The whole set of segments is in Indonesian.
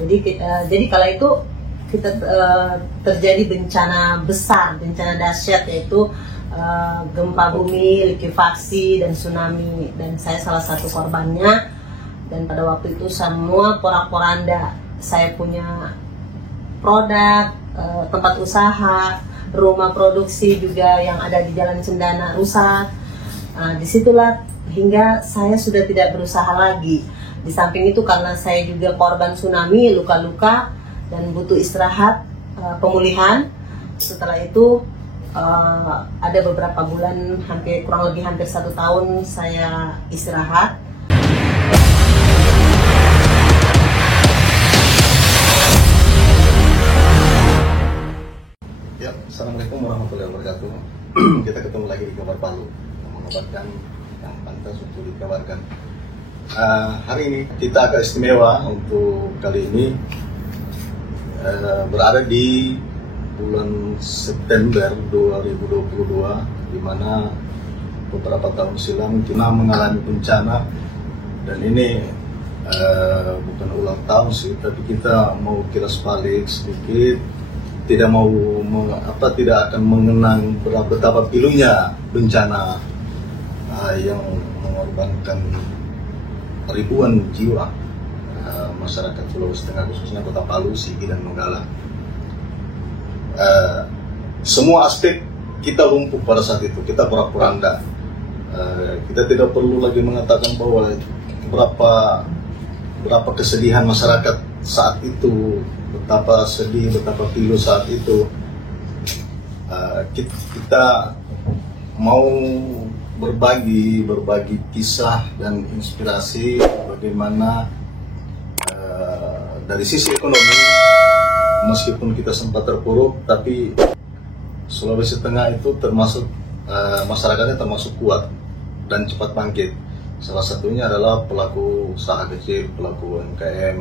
Jadi kala itu kita terjadi bencana besar, bencana dahsyat, yaitu gempa bumi, likuifaksi, dan tsunami, dan saya salah satu korbannya. Dan pada waktu itu semua porak-poranda, saya punya produk, tempat usaha, rumah produksi juga yang ada di Jalan Cendana rusak. Disitulah hingga saya sudah tidak berusaha lagi. Di samping itu karena saya juga korban tsunami, luka-luka, dan butuh istirahat, pemulihan. Setelah itu ada beberapa bulan, kurang lebih hampir 1 tahun saya istirahat. Ya, Assalamualaikum warahmatullahi wabarakatuh. Kita ketemu lagi di Kabar Palu, mengobatkan yang pantas untuk dikabarkan. Hari ini kita agak istimewa untuk kali ini, berada di bulan September 2022, di mana beberapa tahun silam kita mengalami bencana, dan ini bukan ulang tahun sih, tapi kita mau kilas balik sedikit, tidak akan mengenang betapa pilunya bencana yang mengorbankan ribuan jiwa masyarakat Sulawesi Tengah, khususnya Kota Palu, Sigi, dan Donggala. Semua aspek kita lumpuh pada saat itu, kita porak-poranda. Kita tidak perlu lagi mengatakan bahwa berapa kesedihan masyarakat saat itu, betapa sedih, betapa pilu saat itu. Kita mau berbagi kisah dan inspirasi bagaimana dari sisi ekonomi, meskipun kita sempat terpuruk, tapi Sulawesi Tengah itu termasuk masyarakatnya termasuk kuat dan cepat bangkit. Salah satunya adalah pelaku usaha kecil, pelaku UMKM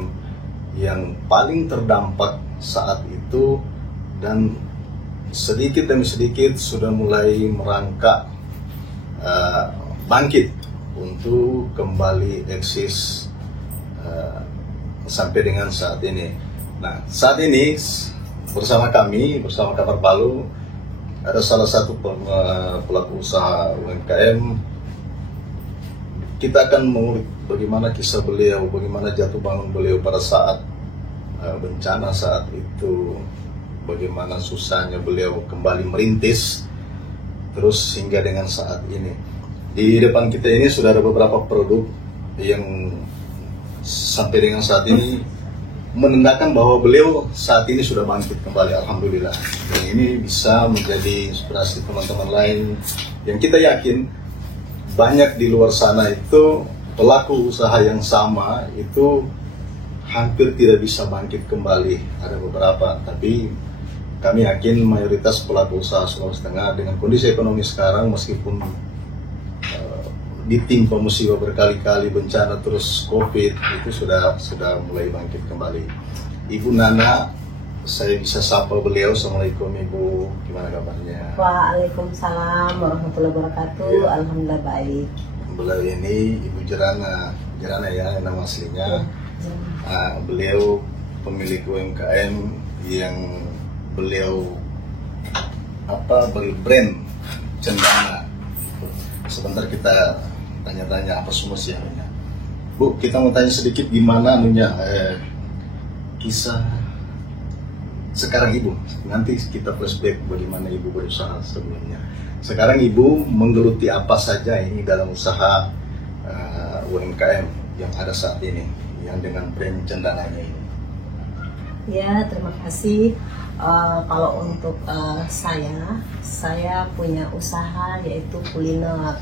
yang paling terdampak saat itu, dan sedikit demi sedikit sudah mulai merangkak bangkit untuk kembali eksis sampai dengan saat ini. Nah, saat ini bersama kami, bersama Kabar Palu, ada salah satu pelaku usaha UMKM. Kita akan mengulik bagaimana kisah beliau, bagaimana jatuh bangun beliau pada saat bencana saat itu, bagaimana susahnya beliau kembali merintis, terus hingga dengan saat ini. Di depan kita ini sudah ada beberapa produk yang sampai dengan saat ini menandakan bahwa beliau saat ini sudah bangkit kembali, alhamdulillah. Dan ini bisa menjadi inspirasi teman-teman lain yang kita yakin banyak di luar sana itu pelaku usaha yang sama itu hampir tidak bisa bangkit kembali. Ada beberapa, tapi kami yakin mayoritas pelaku usaha Sulawesi Tengah dengan kondisi ekonomi sekarang, meskipun ditimpa musibah berkali-kali, bencana terus COVID, itu sudah mulai bangkit kembali. Ibu Nana, saya bisa sapa beliau. Assalamualaikum Ibu, gimana kabarnya? Waalaikumsalam warahmatullahi wabarakatuh. Ya. Alhamdulillah baik. Beliau ini Ibu Jerana ya nama aslinya. Beliau pemilik UMKM yang beliau berbrand Cendana. Sebentar kita tanya-tanya apa semua sih anunya. Bu, kita mau tanya sedikit gimana anunya kisah sekarang Ibu. Nanti kita flashback bagaimana Ibu berusaha sebelumnya. Sekarang Ibu menggeluti apa saja ini dalam usaha UMKM yang ada saat ini, yang dengan brand Cendananya ini. Ya, terima kasih. Kalau untuk saya punya usaha yaitu kuliner.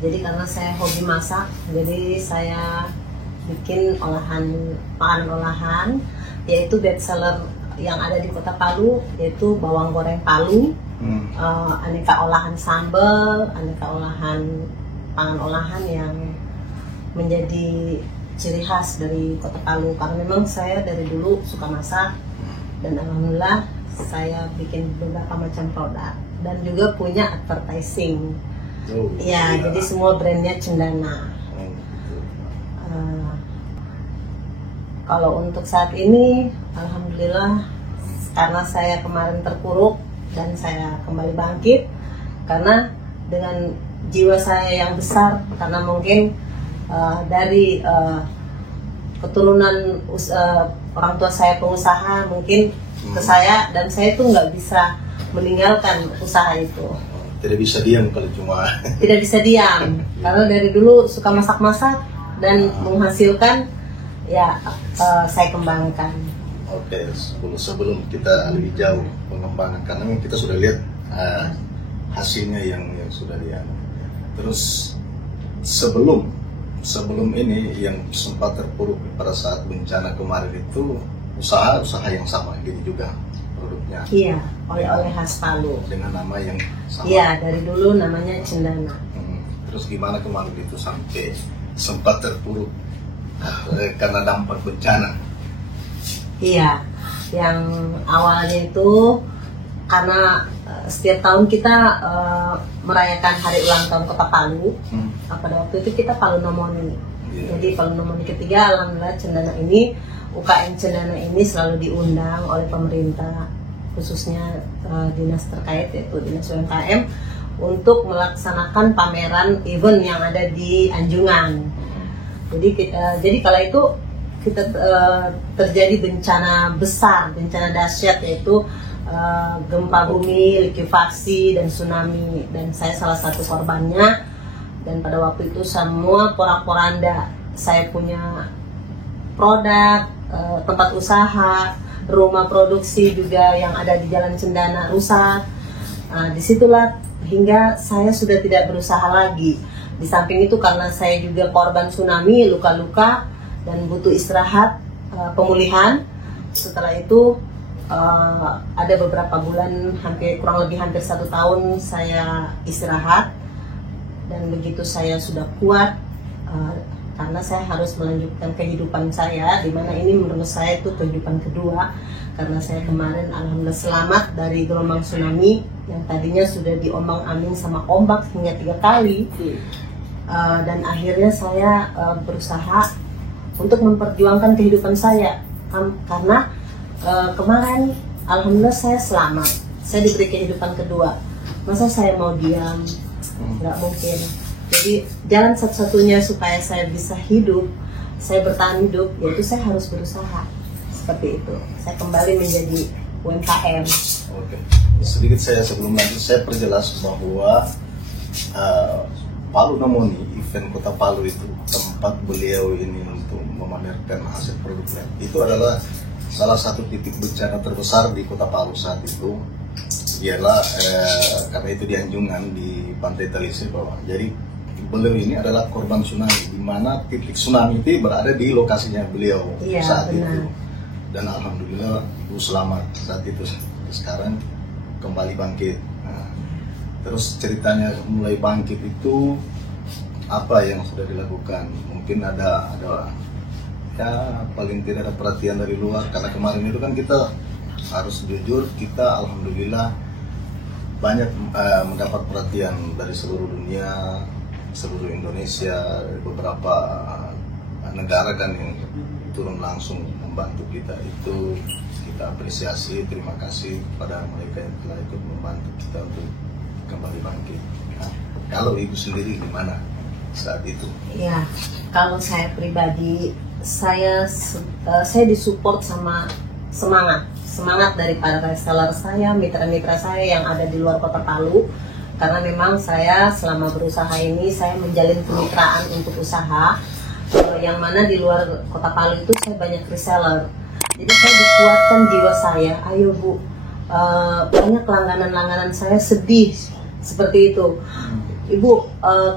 Jadi karena saya hobi masak, jadi saya bikin panganan olahan, yaitu best seller yang ada di Kota Palu, yaitu bawang goreng Palu, aneka olahan sambal, aneka olahan pangan olahan yang menjadi ciri khas dari Kota Palu. Karena memang saya dari dulu suka masak, dan alhamdulillah saya bikin beberapa macam produk dan juga punya advertising. Jadi semua brandnya Cendana. Kalau untuk saat ini, alhamdulillah, karena saya kemarin terpuruk dan saya kembali bangkit, karena dengan jiwa saya yang besar, karena mungkin dari keturunan orang tua saya pengusaha, mungkin ke saya, dan saya tuh nggak bisa meninggalkan usaha itu. Tidak bisa diam kalau cuma Tidak bisa diam, karena dari dulu suka masak-masak dan menghasilkan, ya saya kembangkan. Oke, sebelum kita lebih jauh pengembangan, karena memang kita sudah lihat hasilnya yang sudah lihat. Terus sebelum ini yang sempat terpuruk pada saat bencana kemarin itu usaha yang sama gitu juga produknya. Iya, oleh-oleh khas Palu. Dengan nama yang sama. Iya, dari dulu namanya Cendana. Terus gimana kemarin itu sampai sempat terpuruk karena dampak bencana? Iya, yang awalnya itu karena setiap tahun kita merayakan hari ulang tahun Kota Palu. Pada waktu itu kita Palu Nomoni. Jadi Palu Nomoni ketiga, alhamdulillah Cendana ini, UKM Cendana ini selalu diundang oleh pemerintah, khususnya dinas terkait, yaitu dinas UMKM, untuk melaksanakan pameran event yang ada di Anjungan. Jadi kala itu kita terjadi bencana besar, bencana dahsyat, yaitu gempa bumi, likuifaksi, dan tsunami, dan saya salah satu korbannya. Dan pada waktu itu semua porak-poranda, saya punya produk, tempat usaha, rumah produksi juga yang ada di Jalan Cendana rusak. Disitulah hingga saya sudah tidak berusaha lagi. Di samping itu karena saya juga korban tsunami, luka-luka, dan butuh istirahat, pemulihan. Setelah itu ada beberapa bulan, kurang lebih hampir 1 tahun saya istirahat. Dan begitu saya sudah kuat, karena saya harus melanjutkan kehidupan saya, dimana ini menurut saya itu kehidupan kedua, karena saya kemarin alhamdulillah selamat dari gelombang tsunami yang tadinya sudah diombang-ambing sama ombak hingga 3 kali. Dan akhirnya saya berusaha untuk memperjuangkan kehidupan saya, karena kemarin alhamdulillah saya selamat, saya diberi kehidupan kedua. Masa saya mau diam? Nggak mungkin. Jadi jalan satu-satunya supaya saya bisa hidup, saya bertahan hidup, yaitu saya harus berusaha. Seperti itu, saya kembali menjadi UMKM. Oke, sedikit sebelum lanjut saya perjelas bahwa Palu Nomoni, event Kota Palu itu tempat beliau ini untuk memamerkan hasil produknya. Itu adalah salah satu titik bencana terbesar di Kota Palu saat itu. Ialah karena itu di Anjungan, di Pantai Talise bawah. Jadi beliau ini adalah korban tsunami, di mana titik tsunami itu berada di lokasinya beliau saat itu. Dan alhamdulillah ibu selamat saat itu. Sekarang kembali bangkit. Terus ceritanya mulai bangkit itu apa yang sudah dilakukan? Mungkin ada ya paling tidak ada perhatian dari luar, karena kemarin itu kan kita harus jujur, kita alhamdulillah banyak mendapat perhatian dari seluruh dunia, seluruh Indonesia, beberapa negara kan yang turun langsung membantu kita. Itu kita apresiasi, terima kasih kepada mereka yang telah ikut membantu kita untuk kembali bangkit. Nah, kalau ibu sendiri gimana saat itu? Ya, kalau saya pribadi, saya disupport sama semangat dari para reseller saya, mitra-mitra saya yang ada di luar Kota Palu. Karena memang saya selama berusaha ini saya menjalin kemitraan untuk usaha, yang mana di luar Kota Palu itu saya banyak reseller. Jadi saya dikuatkan jiwa saya, ayo Bu, banyak langganan saya sedih seperti itu. Ibu,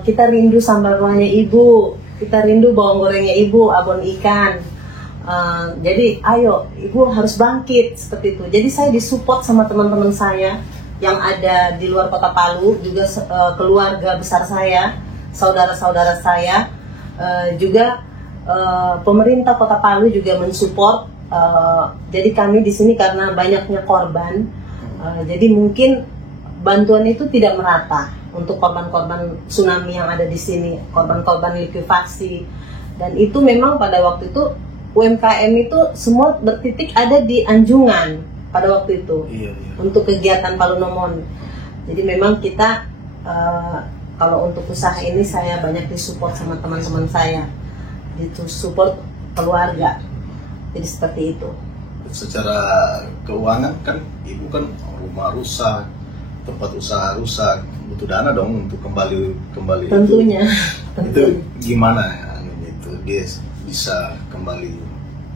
kita rindu sambal kuahnya Ibu, kita rindu bawang gorengnya Ibu, abon ikan. Jadi ayo Ibu harus bangkit, seperti itu. Jadi saya disupport sama teman-teman saya yang ada di luar Kota Palu, juga keluarga besar saya, saudara-saudara saya, juga pemerintah Kota Palu juga mensupport. Jadi kami di sini karena banyaknya korban, jadi mungkin bantuan itu tidak merata untuk korban-korban tsunami yang ada di sini, korban-korban likuifaksi. Dan itu memang pada waktu itu UMKM itu semua bertitik ada di Anjungan pada waktu itu. Iya. Untuk kegiatan Palunomon. Jadi memang kita kalau untuk usaha ini saya banyak disupport sama teman-teman saya, itu support keluarga. Jadi seperti itu. Secara keuangan kan ibu kan rumah rusak, tempat usaha rusak, butuh dana dong untuk kembali Tentunya. itu gimana itu dia bisa kembali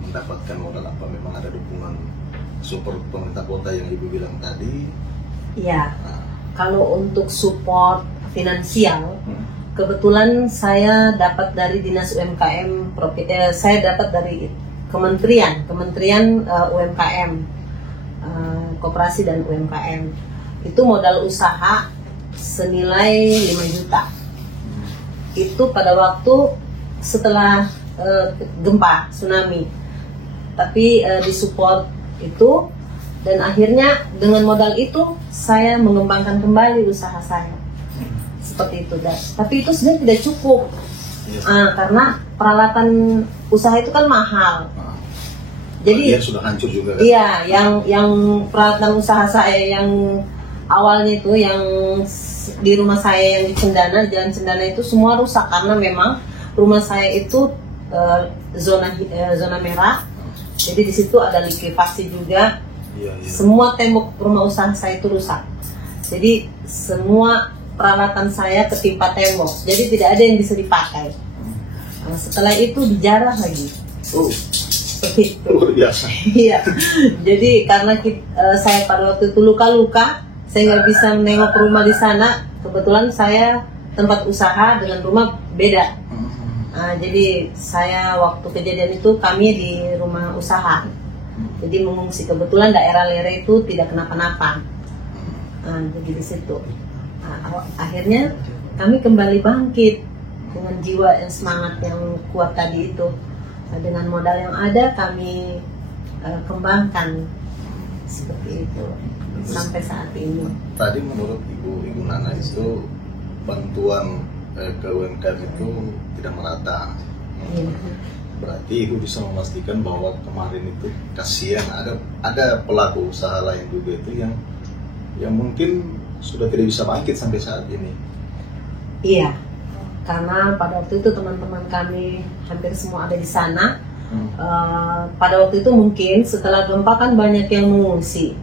mendapatkan modal, apa memang ada dukungan support pemerintah kota yang ibu bilang tadi? Iya. Kalau untuk support finansial, kebetulan saya dapat dari Dinas UMKM, saya dapat dari Kementerian UMKM, Koperasi dan UMKM. Itu modal usaha senilai 5 juta. Itu pada waktu setelah gempa tsunami. Tapi disupport itu, dan akhirnya dengan modal itu saya mengembangkan kembali usaha saya. Seperti itu, tapi itu sebenarnya tidak cukup. Karena peralatan usaha itu kan mahal. Jadi sudah hancur juga kan? Iya, yang peralatan usaha saya yang awalnya itu yang di rumah saya yang di Cendana, Jalan Cendana itu semua rusak karena memang rumah saya itu zona merah. Jadi di situ ada likuifaksi juga. Iya. Semua tembok rumah usaha saya itu rusak. Jadi semua peralatan saya ketimpa tembok. Jadi tidak ada yang bisa dipakai. Setelah itu dijarah lagi. Seperti itu. Luar biasa. Iya. Jadi karena saya pada waktu itu luka-luka, saya nggak bisa menengok rumah di sana. Kebetulan saya tempat usaha dengan rumah beda. Jadi saya waktu kejadian itu kami di rumah usaha. Jadi mengungsi, kebetulan daerah Lere itu tidak kenapa-napa. Jadi di situ. Akhirnya kami kembali bangkit dengan jiwa yang semangat yang kuat tadi itu. Dengan modal yang ada kami kembangkan seperti itu sampai saat ini. Tadi menurut Ibu Nana itu bantuan ke UMKM itu tidak merata. Berarti Ibu bisa memastikan bahwa kemarin itu kasihan ada pelaku usaha lain juga itu yang mungkin sudah tidak bisa bangkit sampai saat ini. Iya, karena pada waktu itu teman-teman kami hampir semua ada di sana. Pada waktu itu mungkin setelah gempa kan banyak yang mengungsi.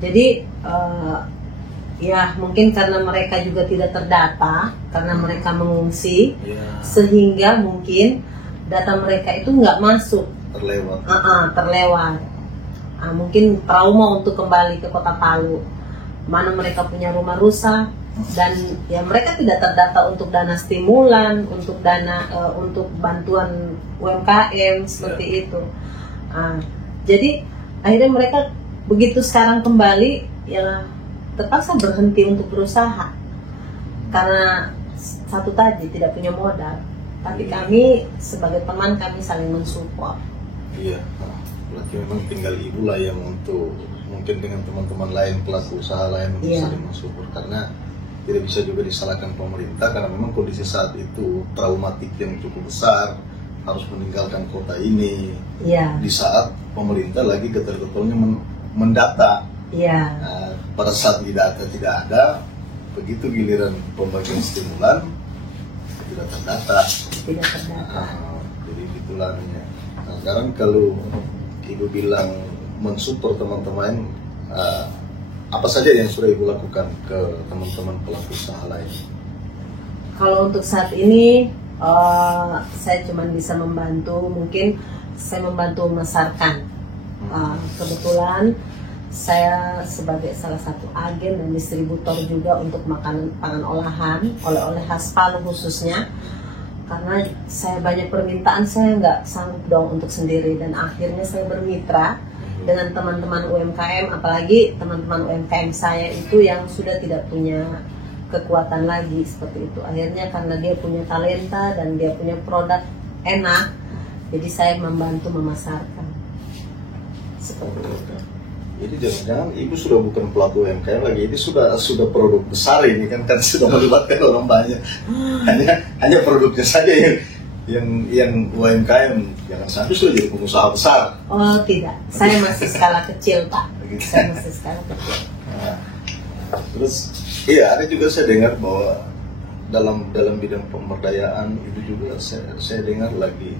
Jadi ya mungkin karena mereka juga tidak terdata karena mereka mengungsi, sehingga mungkin data mereka itu nggak masuk, terlewat. Mungkin trauma untuk kembali ke Kota Palu, mana mereka punya rumah rusak, dan ya mereka tidak terdata untuk dana stimulan, untuk dana untuk bantuan UMKM seperti itu. Jadi akhirnya mereka begitu sekarang kembali ya terpaksa berhenti untuk berusaha karena satu tadi tidak punya modal. Tapi kami sebagai teman kami saling mensupport. Iya, berarti memang tinggal Ibu lah yang untuk mungkin dengan teman-teman lain pelaku usaha lain saling mensupport, karena tidak bisa juga disalahkan pemerintah karena memang kondisi saat itu traumatik yang cukup besar, harus meninggalkan kota ini di saat pemerintah lagi getol-getolnya mendata. Pada saat didata tidak ada, begitu giliran pembagian stimulan tidak terdata. Jadi itulah. Nah, sekarang kalau Ibu bilang mensupport teman-teman, apa saja yang sudah Ibu lakukan ke teman-teman pelaku usaha lain? Kalau untuk saat ini saya cuma bisa membantu, mungkin saya membantu memasarkan. Kebetulan saya sebagai salah satu agen dan distributor juga untuk makanan pangan olahan, oleh-oleh khas Palu khususnya. Karena saya banyak permintaan, saya nggak sanggup dong untuk sendiri, dan akhirnya saya bermitra dengan teman-teman UMKM, apalagi teman-teman UMKM saya itu yang sudah tidak punya kekuatan lagi seperti itu. Akhirnya karena dia punya talenta dan dia punya produk enak, jadi saya membantu memasarkan seperti itu. Jadi jangan-jangan Ibu sudah bukan pelaku UMKM lagi, ini sudah produk besar ini kan sudah melibatkan orang banyak. Hanya produknya saja yang UMKM jangan sampai sudah jadi pengusaha besar. Oh tidak, saya masih skala kecil Pak. Saya masih skala kecil. Nah, terus iya ada juga saya dengar bahwa dalam bidang pemberdayaan itu juga saya dengar lagi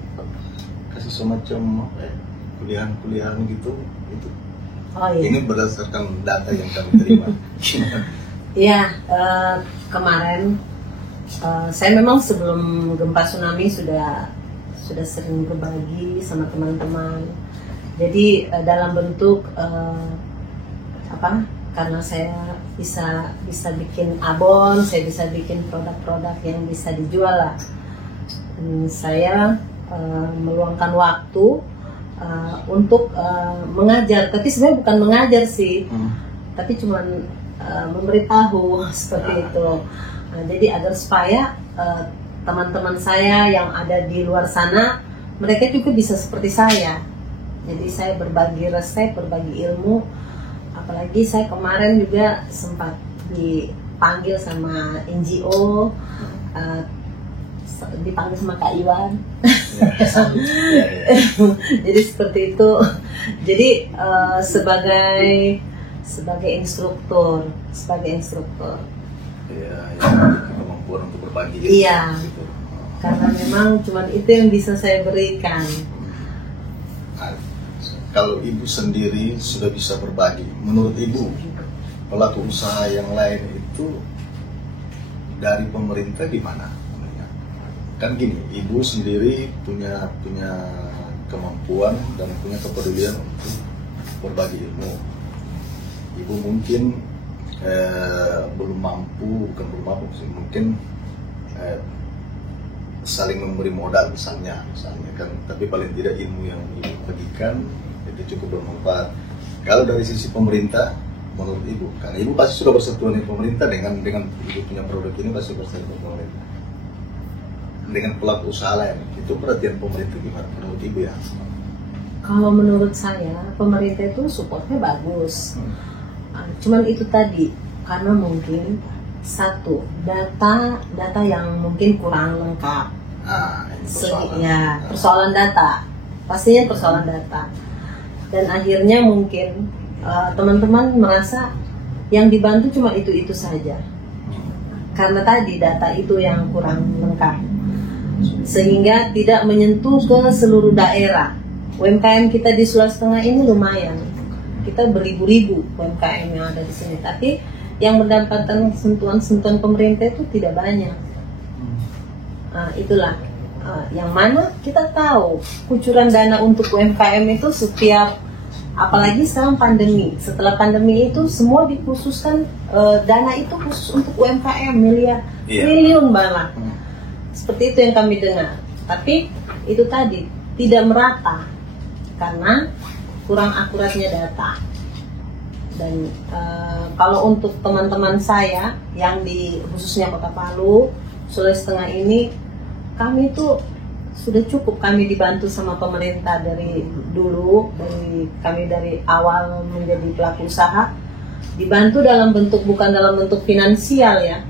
kasih semacam kuliahan gitu itu. Oh, iya. Ini berdasarkan data yang kami terima. Iya, kemarin saya memang sebelum gempa tsunami sudah sering berbagi sama teman-teman. Jadi dalam bentuk karena saya bisa bikin abon, saya bisa bikin produk-produk yang bisa dijual lah. Saya meluangkan waktu untuk mengajar, tapi sebenarnya bukan mengajar sih, tapi cuman memberitahu seperti itu. Nah, jadi agar supaya teman-teman saya yang ada di luar sana mereka juga bisa seperti saya. Jadi saya berbagi resep, berbagi ilmu. Apalagi saya kemarin juga sempat dipanggil sama NGO, dipanggil sama Kak Iwan. Jadi seperti itu. Jadi sebagai instruktur. Iya, kemampuan untuk berbagi. Iya. Gitu. Karena memang cuma itu yang bisa saya berikan. Nah, kalau ibu sendiri sudah bisa berbagi, menurut ibu pelaku usaha yang lain itu dari pemerintah gimana? Kan gini, ibu sendiri punya kemampuan dan punya kepedulian untuk berbagi ilmu. Ibu mungkin belum mampu sih, mungkin saling memberi modal misalnya kan, tapi paling tidak ilmu yang ibu bagikan itu cukup bermanfaat. Kalau dari sisi pemerintah, menurut ibu, karena ibu pasti sudah bersatuan dengan pemerintah dengan ibu punya produk ini pasti bersatuan dengan pemerintah. Dengan pelaku usaha lain, itu perhatian pemerintah gimana menurut ibu ya? Kalau menurut saya, pemerintah itu supportnya bagus. Cuman itu tadi, karena mungkin satu data yang mungkin kurang lengkap. Persoalan data, pastinya persoalan data. Dan akhirnya mungkin teman-teman merasa yang dibantu cuma itu saja. Karena tadi data itu yang kurang lengkap, sehingga tidak menyentuh ke seluruh daerah. UMKM kita di Sulawesi Tengah ini lumayan, kita beribu-ribu UMKM yang ada di sini, tapi yang mendapatkan sentuhan pemerintah itu tidak banyak. Itulah yang mana kita tahu kucuran dana untuk UMKM itu setiap, apalagi sekarang pandemi. Setelah pandemi itu semua dikhususkan dana itu khusus untuk UMKM miliun malah. Seperti itu yang kami dengar. Tapi itu tadi tidak merata karena kurang akuratnya data. Dan kalau untuk teman-teman saya yang di khususnya Kota Palu, Sulawesi Tengah ini, kami itu sudah cukup, kami dibantu sama pemerintah dari dulu, dari awal menjadi pelaku usaha, dibantu dalam bentuk, bukan dalam bentuk finansial ya,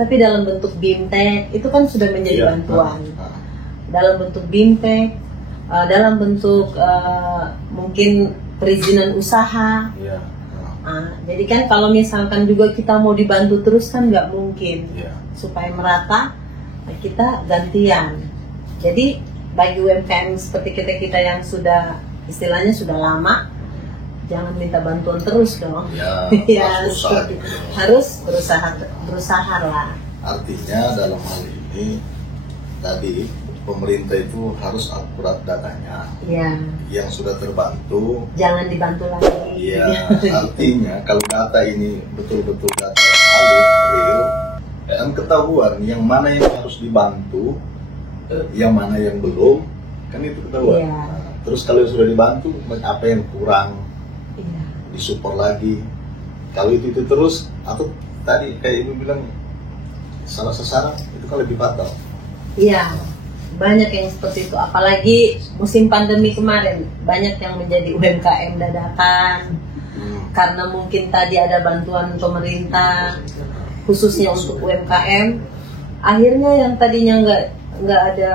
tapi dalam bentuk BIMTEK, itu kan sudah menjadi bantuan. Dalam bentuk BIMTEK, dalam bentuk mungkin perizinan usaha. Jadi kan kalau misalkan juga kita mau dibantu terus kan nggak mungkin. Supaya merata, kita gantian. Jadi bagi UMKM seperti kita yang sudah istilahnya sudah lama, jangan minta bantuan terus dong. Harus berusaha lah. Artinya dalam hal ini tadi pemerintah itu harus akurat datanya. Yang sudah terbantu jangan dibantu lagi. Artinya kalau data ini betul-betul data valid, real, dan ketahuan yang mana yang harus dibantu, yang mana yang belum, kan itu ketahuan. Terus kalau sudah dibantu, apa yang kurang, disupport lagi. Kalau itu terus, atau tadi kayak ibu bilang salah sasaran, itu kan lebih fatal. Banyak yang seperti itu, apalagi musim pandemi kemarin banyak yang menjadi UMKM dadakan karena mungkin tadi ada bantuan pemerintah khususnya untuk UMKM, akhirnya yang tadinya nggak ada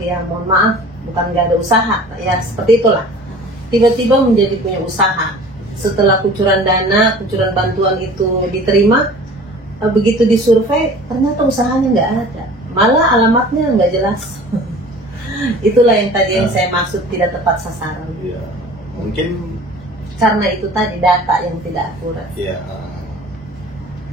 ya mohon maaf, bukan nggak ada usaha, ya seperti itulah. Tiba-tiba menjadi punya usaha. Setelah kucuran dana, kucuran bantuan itu diterima, begitu disurvei ternyata usahanya nggak ada, malah alamatnya nggak jelas. Itulah yang tadi yang saya maksud tidak tepat sasaran. Ya, mungkin Karena itu tadi data yang tidak akurat. ya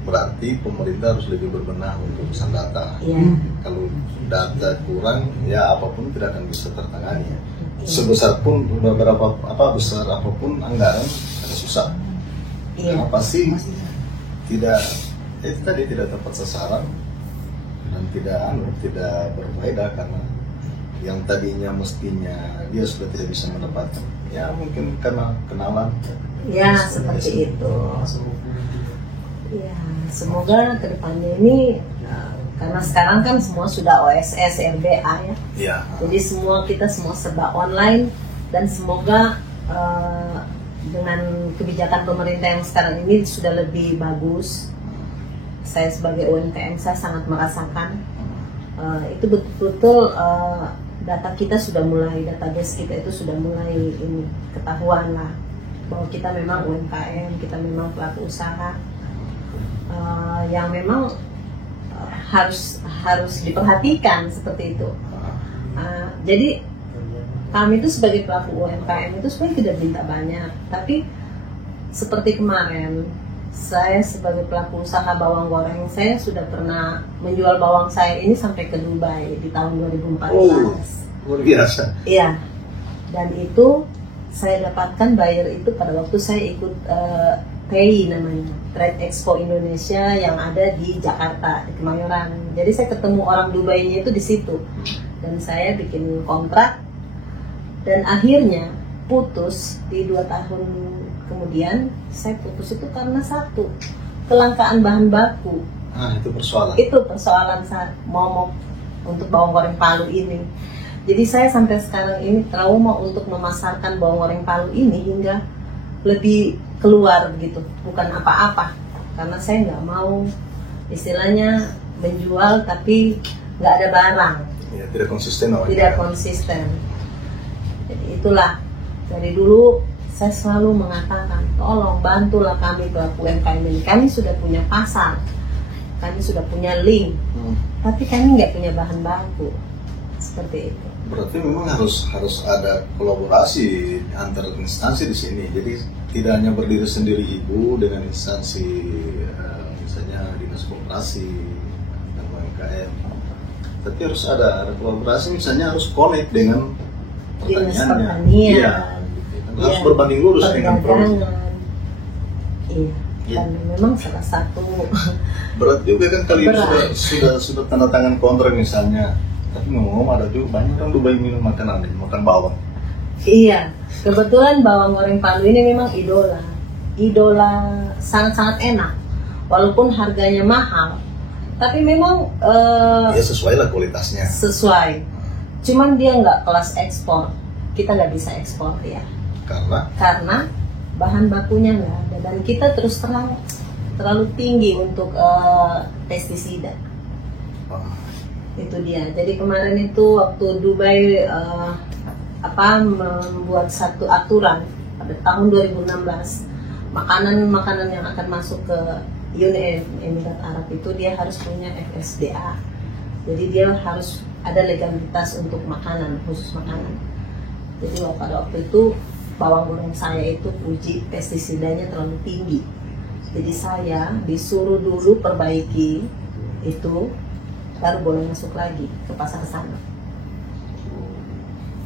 berarti pemerintah harus lebih berbenah untuk urusan data. Iya. Kalau data kurang, ya apapun tidak akan bisa tertangani. Iya. Sebesar pun beberapa besar apapun anggaran agak susah. Iya. Karena pasti tidak itu tadi tidak tepat sasaran dan tidak berfaedah, karena yang tadinya mestinya dia sudah tidak bisa mendapatkan, ya mungkin karena kenalan. Ya seperti itu. Ya semoga kedepannya ini karena sekarang kan semua sudah OSS, RBA ya. Ya. Jadi kita semua serba online, dan semoga dengan kebijakan pemerintah yang sekarang ini sudah lebih bagus. Saya sebagai UMKM saya sangat merasakan itu betul-betul data kita sudah mulai, database kita itu sudah mulai ini ketahuan lah bahwa kita memang UMKM, kita memang pelaku usaha yang memang harus diperhatikan seperti itu. Jadi kami itu sebagai pelaku UMKM itu sebenarnya tidak minta banyak, tapi seperti kemarin saya sebagai pelaku usaha bawang goreng, saya sudah pernah menjual bawang saya ini sampai ke Dubai di tahun 2014. Oh, luar biasa. Iya, dan itu saya dapatkan buyer itu pada waktu saya ikut TEI namanya, Trade Expo Indonesia yang ada di Jakarta, di Kemayoran. Jadi saya ketemu orang Dubai-nya itu di situ, dan saya bikin kontrak, dan akhirnya putus di 2 tahun kemudian. Saya putus itu karena satu, kelangkaan bahan baku. Itu persoalan. Itu persoalan saat mau untuk bawang goreng Palu ini. Jadi saya sampai sekarang ini trauma untuk memasarkan bawang goreng Palu ini hingga lebih keluar begitu, bukan apa-apa, karena saya nggak mau istilahnya menjual tapi nggak ada barang. Ya, tidak konsisten namanya. Tidak konsisten. Jadi itulah, dari dulu saya selalu mengatakan, tolong bantulah kami pelaku UMKM ini. Kami sudah punya pasar, kami sudah punya link, tapi kami nggak punya bahan baku. Seperti itu. Berarti memang harus ada kolaborasi antar instansi di sini. Jadi tidak hanya berdiri sendiri ibu dengan instansi misalnya dinas koperasi dan UMKM, tapi harus ada kolaborasi. Misalnya harus connect dengan Dinas pertaniannya. pertanian. Iya. Harus berbanding lurus dengan produk. Iya. Dan memang salah satu berat juga kan kali ini sudah tanda tangan kontrak misalnya. Tapi ngomong ada juga banyak orang Dubai minum makan bawang. Iya, kebetulan bawang goreng Palu ini memang idola sangat-sangat enak, walaupun harganya mahal, tapi memang ya sesuai lah kualitasnya. Sesuai, cuman dia nggak kelas ekspor, kita nggak bisa ekspor ya. Karena bahan bakunya nggak ada, dan kita terus terang terlalu tinggi untuk pestisida. Itu dia. Jadi kemarin itu waktu Dubai membuat satu aturan pada tahun 2016, makanan yang akan masuk ke Uni Emirat Arab itu dia harus punya FSDA. Jadi dia harus ada legalitas untuk makanan, khusus makanan. Jadi pada waktu itu bawang goreng saya itu uji pestisidanya terlalu tinggi. Jadi saya disuruh dulu perbaiki itu, baru boleh masuk lagi ke pasar sana.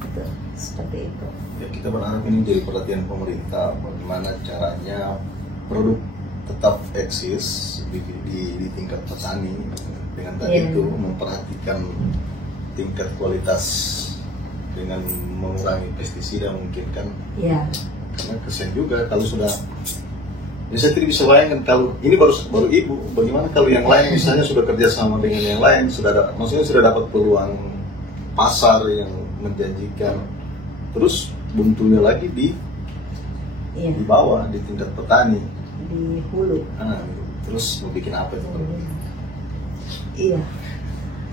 Gitu, seperti itu. Ya, kita berharap ini jadi perhatian pemerintah, bagaimana caranya produk tetap eksis di tingkat petani, dengan tadi itu memperhatikan tingkat kualitas dengan mengurangi pestisida mungkin kan. Iya. Karena kesian juga kalau sudah, saya tidak bisa bayangkan kalau ini baru ibu, bagaimana kalau yang lain misalnya sudah kerjasama dengan yang lain, maksudnya sudah dapat peluang pasar yang menjanjikan, terus buntunya lagi di bawah, di tingkat petani, di hulu. Terus mau bikin apa itu? Iya.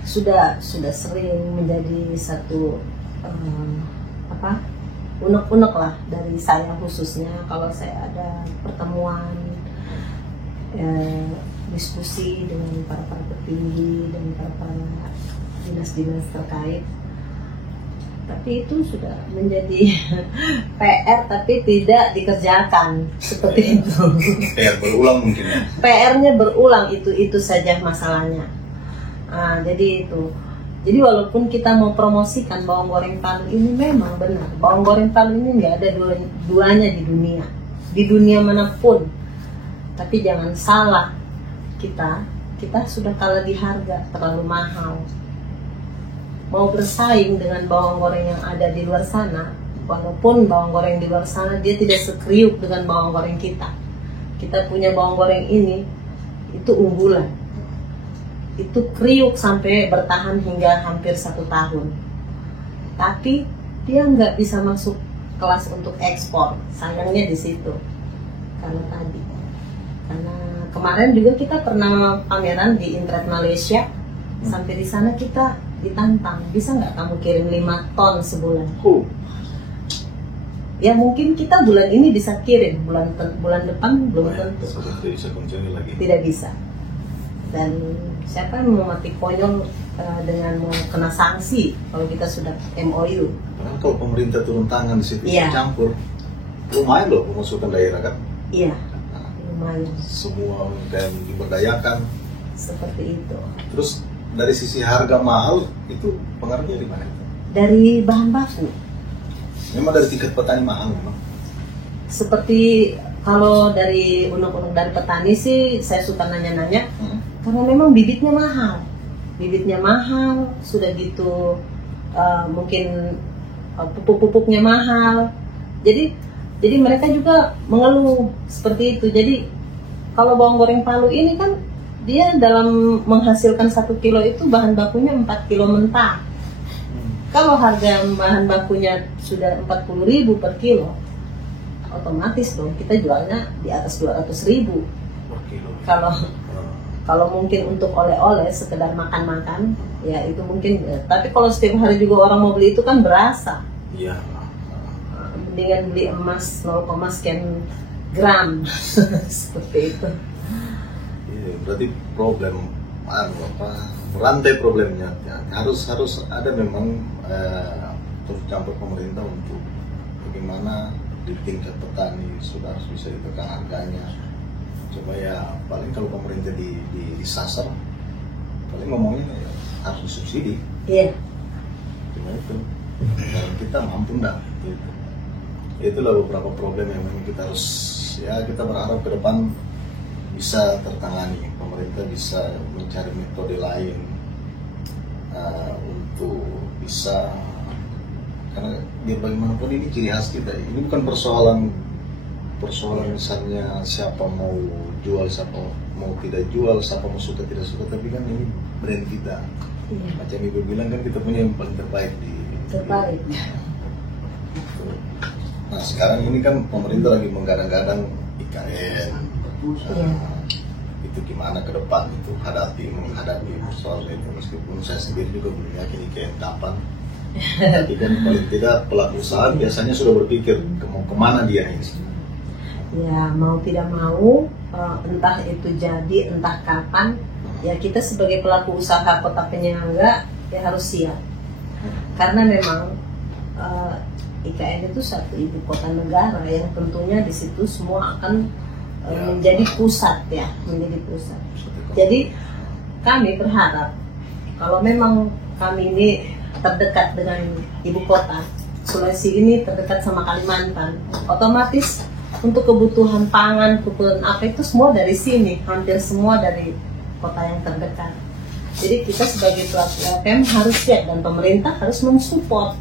sudah sering menjadi satu unek-unek lah dari saya, khususnya kalau saya ada pertemuan diskusi dengan para petinggi dan para dinas-dinas terkait. Tapi itu sudah menjadi PR tapi tidak dikerjakan seperti itu. PR berulang mungkin ya. PR-nya berulang, itu saja masalahnya. Jadi itu. Jadi walaupun kita mau promosikan bawang goreng Palu ini, memang benar bawang goreng Palu ini nggak ada duanya di dunia manapun. Tapi jangan salah, kita sudah kalah di harga, terlalu mahal. Mau bersaing dengan bawang goreng yang ada di luar sana, walaupun bawang goreng di luar sana dia tidak sekriuk dengan bawang goreng kita. Kita punya bawang goreng ini itu unggulan, itu kriuk sampai bertahan hingga hampir 1 tahun. Tapi dia nggak bisa masuk kelas untuk ekspor, sayangnya di situ. Karena kemarin juga kita pernah pameran di Intrade Malaysia, sampai di sana kita ditantang, bisa nggak kamu kirim 5 ton sebulan? Ya mungkin kita bulan ini bisa kirim, bulan depan belum tentu. Tidak bisa. Dan siapa yang mau mati konyol dengan mau kena sanksi kalau kita sudah MOU? Padahal kalau pemerintah turun tangan di situ, Iya. campur, lumayan loh pemasukan daerah kan? Iya, lumayan. Semua UMKM diberdayakan. Seperti itu. Terus dari sisi harga mahal itu pengaruhnya di mana? Dari bahan baku. Memang dari tingkat petani mahal memang. Seperti kalau dari unek-unek dari petani sih, saya suka nanya-nanya, karena memang bibitnya mahal, sudah gitu mungkin pupuk-pupuknya mahal. Jadi mereka juga mengeluh seperti itu. Jadi kalau bawang goreng Palu ini kan dia dalam menghasilkan 1 kilo itu bahan bakunya 4 kilo mentah. Kalau harga bahan bakunya sudah 40.000 per kilo, otomatis dong kita jualnya di atas 200.000 per kilo. Kalau mungkin untuk oleh-oleh sekedar makan-makan, ya itu mungkin. Tapi kalau setiap hari juga orang mau beli itu kan berasa. Iya. Mendingan beli emas 0, sekian gram seperti itu. Berarti problem berantai problemnya ya, harus ada memang turut campur pemerintah untuk bagaimana di tingkat petani sudah harus bisa ditekan harganya. Coba ya paling kalau pemerintah disasar paling ngomongnya ya, harus disubsidi. Iya. Cuma itu kalau kita mampu enggak gitu. Itulah beberapa problem yang memang kita harus, ya kita berharap ke depan bisa tertangani, pemerintah bisa mencari metode lain untuk bisa, karena biar bagaimanapun ini ciri khas kita. Ini bukan persoalan misalnya siapa mau jual, siapa mau tidak jual, siapa mau suka tidak suka, tapi kan ini brand kita. Macam Ibu bilang kan kita punya yang paling terbaik terbaik. Nah sekarang ini kan pemerintah lagi menggadang-gadang IKN. Itu gimana ke depan itu menghadapi persoalan itu, meskipun saya sendiri juga belum yakin IKN kapan. Tapi kan paling tidak pelaku usaha biasanya sudah berpikir mau kemana dia ini. Ya mau tidak mau, entah itu jadi entah kapan, ya kita sebagai pelaku usaha kota penyangga ya harus siap. Karena memang IKN itu satu ibu kota negara yang tentunya di situ semua akan menjadi pusat ya, menjadi pusat. Jadi kami berharap kalau memang kami ini terdekat dengan ibu kota, Sulawesi ini terdekat sama Kalimantan, otomatis untuk kebutuhan pangan, kebutuhan apa itu semua dari sini, hampir semua dari kota yang terdekat. Jadi kita sebagai pelaku UMKM harus siap dan pemerintah harus mensupport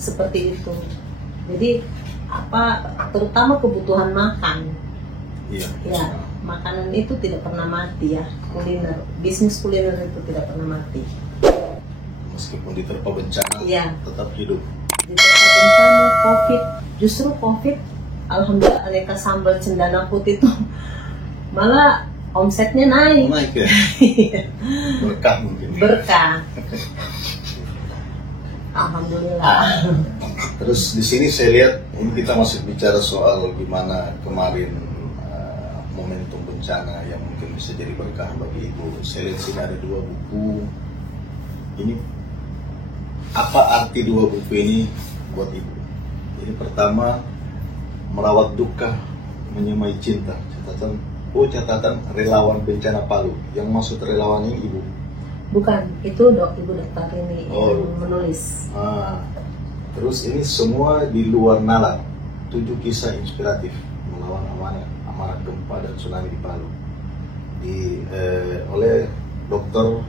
seperti itu. Jadi terutama kebutuhan makan. Iya. Ya, makanan itu tidak pernah mati ya, kuliner, bisnis kuliner itu tidak pernah mati. Meskipun diterpa bencana, ya, tetap hidup. Diterpa bencana, COVID, justru COVID, alhamdulillah aneka sambal cendana putih itu malah omsetnya naik. Naik ya. Berkah mungkin. Berkah. Alhamdulillah. Terus di sini saya lihat ini kita masih bicara soal gimana kemarin momentum bencana yang mungkin bisa jadi berkah bagi ibu. Saya lihat sini ada 2 buku. Ini apa arti 2 buku ini buat ibu? Ini pertama, merawat duka, menyemai cinta. Catatan relawan bencana Palu. Yang maksud relawan ini ibu? Bukan, itu ibu dokter ini yang menulis. Terus ini semua di luar nalar, 7 kisah inspiratif melawan amarah gempa dan tsunami di Palu, oleh Dr.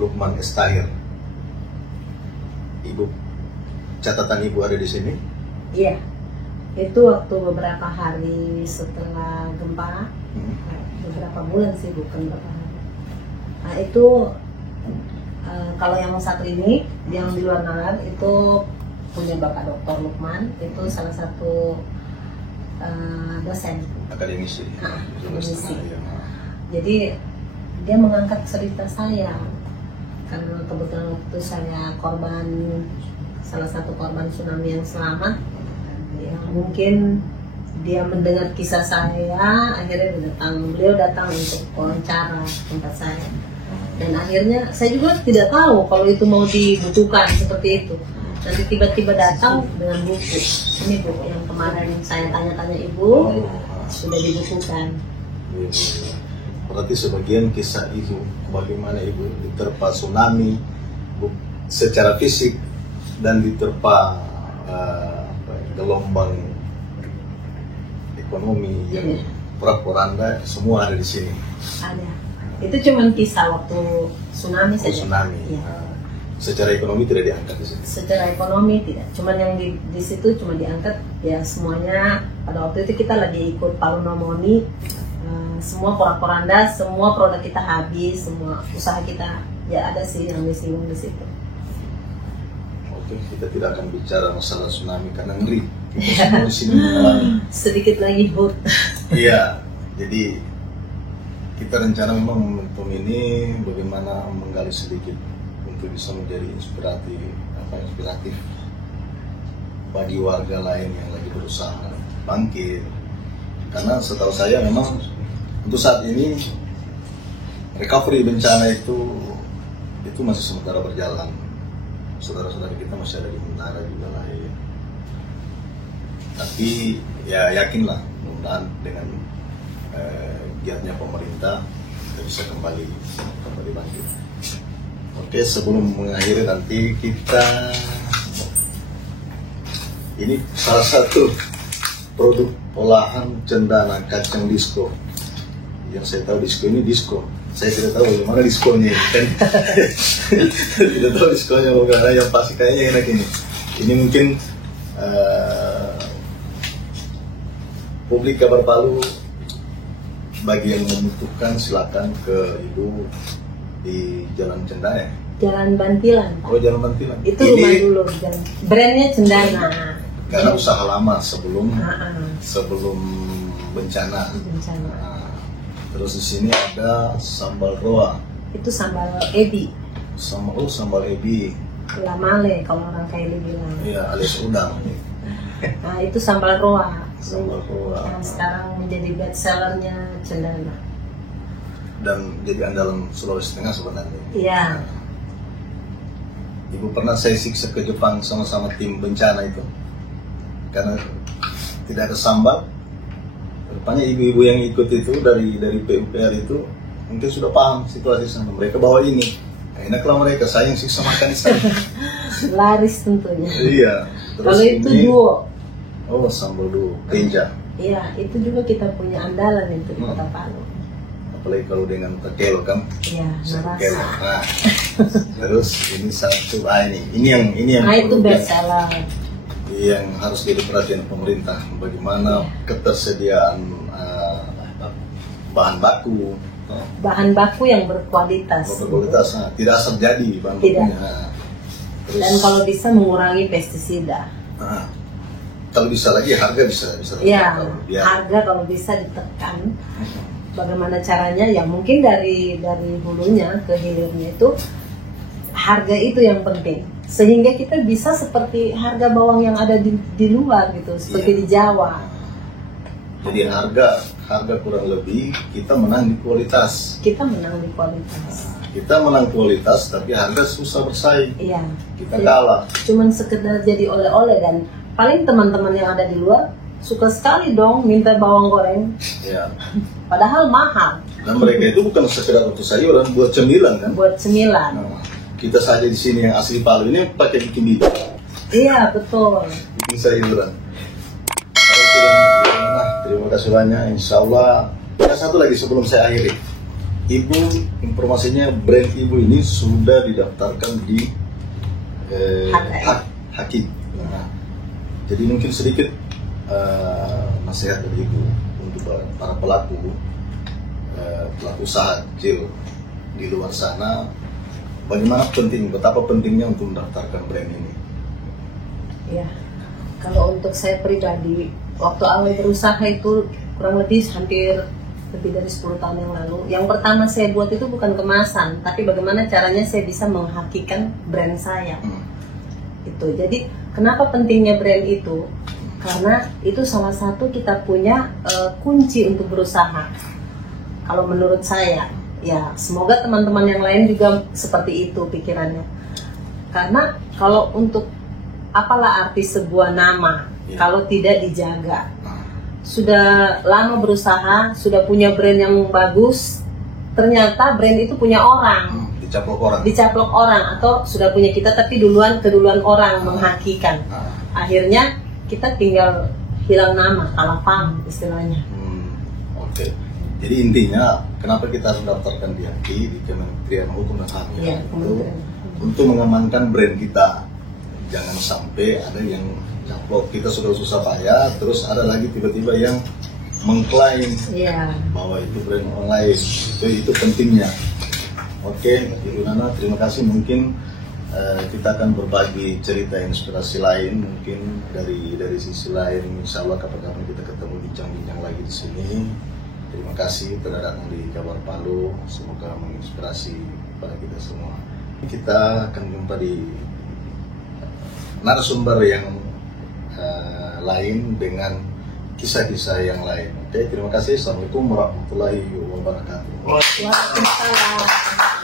Lukman Estahir. Ibu, catatan ibu ada di sini? Iya, itu waktu beberapa hari setelah gempa, beberapa bulan sih, bukan beberapa hari. Nah itu kalau yang satu ini, yang di luar nalar itu punya Bapak Dr. Lukman, itu salah satu dosen akademisi. Akademisi. Jadi dia mengangkat cerita saya karena kebetulan waktu saya salah satu korban tsunami yang selamat, ya mungkin dia mendengar kisah saya, akhirnya beliau datang untuk wawancara tempat saya. Dan akhirnya saya juga tidak tahu kalau itu mau dibutuhkan seperti itu. Nanti tiba-tiba datang dengan buku. Ini buku yang kemarin saya tanya-tanya ibu, sudah dibukukan. Berarti sebagian kisah ibu, bagaimana ibu diterpa tsunami secara fisik dan diterpa gelombang ekonomi yang porak-poranda, semua ada di sini. Ada. Itu cuma kisah waktu tsunami saja. Tsunami. Ya. Secara ekonomi tidak diangkat di sini. Secara ekonomi tidak. Cuman yang di situ cuma diangkat ya semuanya. Pada waktu itu kita lagi ikut Palu No Money, semua porak-poranda, semua produk kita habis, semua usaha kita ya ada sih yang disinggung di situ. Oke, kita tidak akan bicara masalah tsunami karena ngeri. Kita semua di sini mengalami. Sedikit lagi hut. Iya, jadi kita rencana memang momentum ini bagaimana menggali sedikit untuk bisa menjadi inspiratif bagi warga lain yang lagi berusaha bangkit. Karena setahu saya memang untuk saat ini recovery bencana itu masih sementara berjalan. Saudara-saudara kita masih ada di Mentara juga lain. Tapi ya yakinlah, mudah-mudahan dengan giatnya pemerintah kita bisa kembali bangkit. Oke, sebelum mengakhiri nanti ini salah satu produk olahan cendana kacang disco. Yang saya tahu disco ini disco. Saya tidak tahu bagaimana diskonya kan. Tidak tahu diskonya bagaimana, yang pasti kayaknya enak ini. Ini mungkin publik Kabar Palu bagi yang membutuhkan silakan ke ibu di Jalan Cendana. Jalan Bantilan, Pak. Oh, Jalan Bantilan. Itu rumah dulu, brandnya Cendana. Karena usaha lama sebelum bencana. Terus di sini ada sambal roa. Itu sambal ebi. Sambal ebi. Lamale kalau orang Kaili bilang. Iya, alias udang. Nah, itu sambal roa. Sambal roa. Yang sekarang menjadi best sellernya Cendana. Dan jadi andalan Sulawesi Tengah sebenarnya. Iya. Ibu pernah saya siksa ke Jepang sama-sama tim bencana itu. Karena tidak ada sambal. Rupanya ibu-ibu yang ikut itu dari PUPR itu mungkin sudah paham situasi sana. Mereka bawa ini. Enaklah mereka, saya yang siksa makan di sana. Laris tentunya. Iya. Kalau itu duo. Oh, sambal duo, penja. Iya, itu juga kita punya andalan itu di Kota Palu. Apalagi kalau dengan tekelo kan. Iya, Tekelo. narasa. Nah, terus ini satu, ini yang Nah, itu produk best seller. yang harus jadi perhatian pemerintah, bagaimana ketersediaan bahan baku yang berkualitas. tidak asal jadi bahan bakunya. Terus, dan kalau bisa mengurangi pestisida. Kalau bisa lagi harga bisa Ya, kalau dia harga kalau bisa ditekan. bagaimana caranya ya, mungkin dari hulunya ke hilirnya itu harga itu yang penting, sehingga kita bisa seperti harga bawang yang ada di luar gitu, seperti di Jawa. Jadi harga kurang lebih kita menang di kualitas. Kita menang di kualitas. Kita menang kualitas, tapi harga susah bersaing. Iya. Kita kalah. Cuman sekedar jadi oleh-oleh, dan paling teman-teman yang ada di luar suka sekali dong minta bawang goreng. Ya. Padahal mahal. Dan mereka itu bukan sekedar untuk sayuran, buat cemilan kan? Buat cemilan. Nah, kita saja di sini yang asli Palu ini pakai bikin mie. Iya, betul. Bikin sayuran. Oke, nah, terima kasih banyak. Insya Allah. Ada satu lagi sebelum saya akhiri. Ibu, informasinya brand Ibu ini sudah didaftarkan di Hakim. Nah, jadi mungkin sedikit nasihat dari Ibu untuk para pelaku usaha kecil di luar sana, bagaimana betapa pentingnya untuk mendaftarkan brand ini. Ya, kalau untuk saya pribadi, waktu awal berusaha itu kurang lebih hampir lebih dari 10 tahun yang lalu. Yang pertama saya buat itu bukan kemasan, tapi bagaimana caranya saya bisa menghakikan brand saya. Itu. Jadi kenapa pentingnya brand itu? Karena itu salah satu kita punya kunci untuk berusaha. Kalau menurut saya, ya semoga teman-teman yang lain juga seperti itu pikirannya. Karena kalau untuk apalah arti sebuah nama kalau tidak dijaga? Sudah lama berusaha, sudah punya brand yang bagus, ternyata brand itu punya orang, dicaplok orang, atau sudah punya kita tapi keduluan orang menghakikan. Akhirnya kita tinggal hilang nama, kalah pam istilahnya. Oke. Jadi intinya kenapa kita harus daftarkan di HAKI, di Kementerian Hukum dan HAM itu untuk mengamankan brand kita. Jangan sampai ada yang caplok, kita sudah susah payah, terus ada lagi tiba-tiba yang mengklaim bahwa itu brand online. Itu pentingnya. Oke, Ibu Nana, terima kasih. Mungkin kita akan berbagi cerita inspirasi lain, mungkin dari sisi lain. Insya Allah kapan-kapan kita ketemu bincang-bincang lagi di sini. Terima kasih telah datang di Kabar Palu. Semoga menginspirasi pada kita semua. Kita akan jumpa di narasumber yang lain dengan kisah-kisah yang lain. Oke, terima kasih. Assalamualaikum warahmatullahi wabarakatuh. Waalaikumsalam.